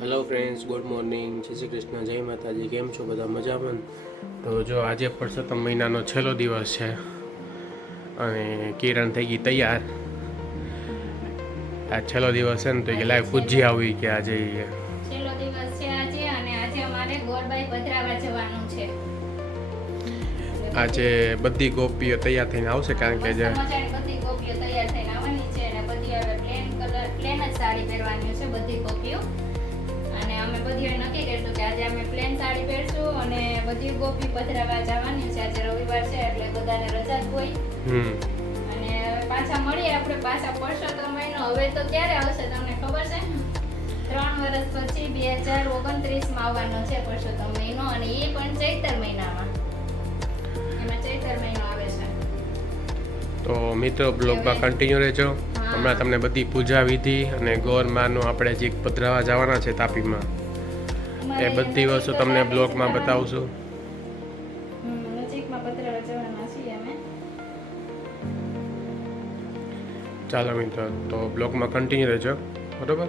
Hello friends, good morning, જય શ્રી કૃષ્ણ, જય માતાજી. કેમ છો બધા? મજામાં? તો જો આજે પરસોત્તમ મહિનાનો છેલ્લો દિવસ છે અને કિરણ થઈ ગઈ તૈયાર. આ છેલ્લો દિવસ છે ને તો કે લાઈવ પૂજી આવી કે આજે છેલ્લો દિવસ છે આજે, અને આજે અમારે ગોરબાઈ પધરાવા જવાનું છે. આજે બધી ગોપીઓ તૈયાર થઈને આવશે કારણ કે જે બધી ગોપીઓ તૈયાર થઈને આવવાની છે અને બધી હવે પ્લેન જ સાડી પહેરવાની છે બધી ગોપીઓ. અને અમે બધી નક્કી કર્યું કે આજે અમે પ્લેન સાડી પહેરશું અને બધી ગોપી પધરાવા જવાની છે. આજે રવિવાર છે એટલે બધાને રજા જ હોય. અને પાછા મળીએ આપણે પાછા પરસોત્તમ મહિનો હવે તો ક્યારે આવશે તમને ખબર છે? 3 વર્ષ પછી 2029 માં આવવાનો છે પરસોત્તમ મહિનો, અને એ પણ ચૈત્ર મહિનામાં. એમાં ચૈત્ર મહિનો આવે છે. તો મિત્રો બ્લોગમાં કન્ટિન્યુ રહેજો. હમણાં તમને બધી પૂજા વિધિ અને ગોરમાનું આપણે જે પધરાવા જવાના છે તાપીમાં એ બધી વસ્તુ તમને બ્લોગમાં બતાવશું. નજીકમાં પધરાવા જવાના છીએ અમે. ચાલો મિત્રો, તો બ્લોગમાં કન્ટિન્યુ રહેજો, બરોબર?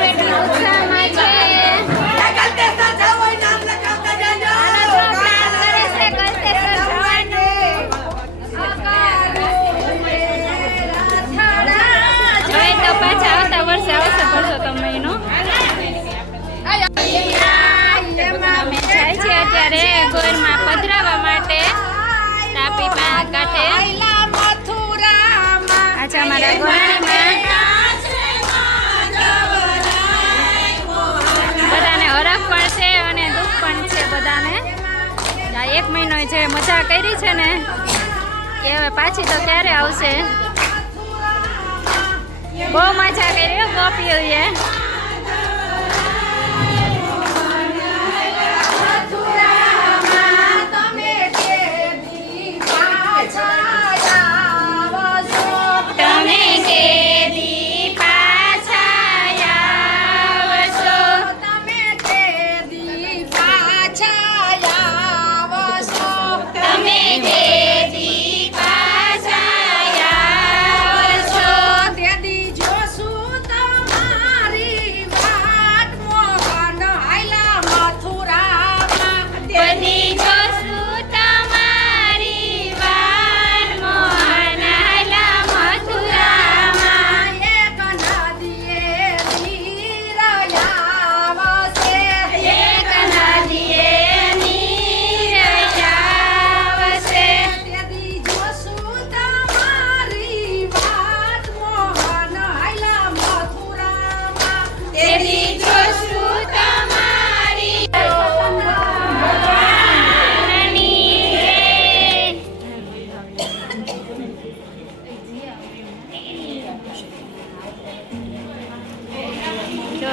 કેટલી ઉત્સાહમાં છે. હાલો, જો પ્લાન કરે છે ગલતેશ્વર જવાનું. હવે તો પાછા આવતા વર્ષે આવશે પરસોત્તમ મહિનો. અમે જાય છે અત્યારે ગોરમાં પધરાવા માટે તાપીમાં કાંઠે. આજે અમારા ગોરણીમાં બધાને હરખ પણ છે અને દુઃખ પણ છે બધાને. આ 1 મહિનો જે મજા કરી છે ને એ હવે પાછી તો ક્યારે આવશે. બહુ મજા કરી ગોપીઓએ.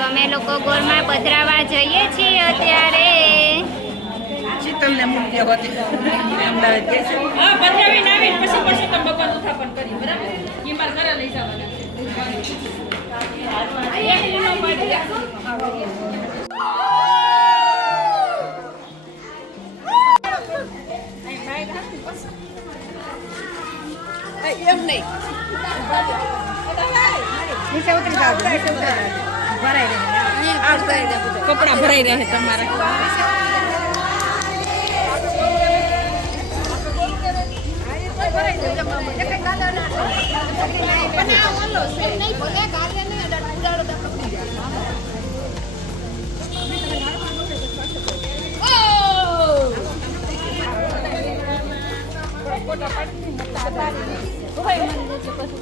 અમે લોકો ગોરમાં પધરાવા જઈએ છીએ અત્યારે. શીતલને મૂકી હતી અમદાવાદ ગઈ છે. હા, પધરાવીને આવીને પછી પરસોત્તમ ભગવાન ઉત્થાપન કરી, બરાબર? હિમાલ ઘરે લઈ જવાના છે. એમ નહીં નીચે ઉતરી જાવ, નીચે ઉતરી ભરાઈ રહે, કપડા ભરાઈ રહે તમારા.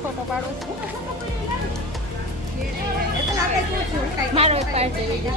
ફોટો પાડો મારો પાડી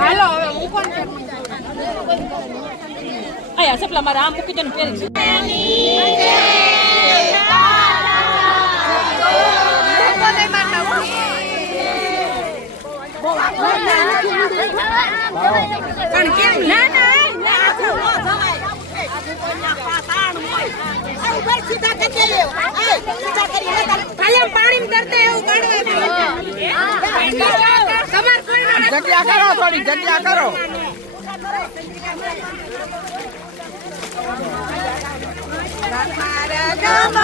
હાલો હવે હું કોણ કરું? આયા સપલા મારા આમ મૂકી દે ને પહેરી પણ કેમ ના જગ્યા કરો, થોડી જગ્યા કરો. મારા ગામ